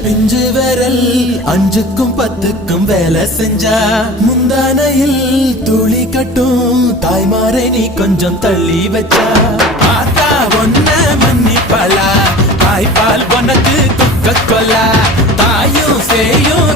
பிஞ்சு விரல் அஞ்சுக்கும் பத்துக்கும் வேலை செஞ்சா முந்தானையில் துளி கட்டும் தாய்மாரை நீ கொஞ்சம் தள்ளி வச்சா ஆத்தா ஒன்ன மன்னிப்பலா தாய்ப்பால் உனக்கு துக்க கொல்லா தாயும் சேயும்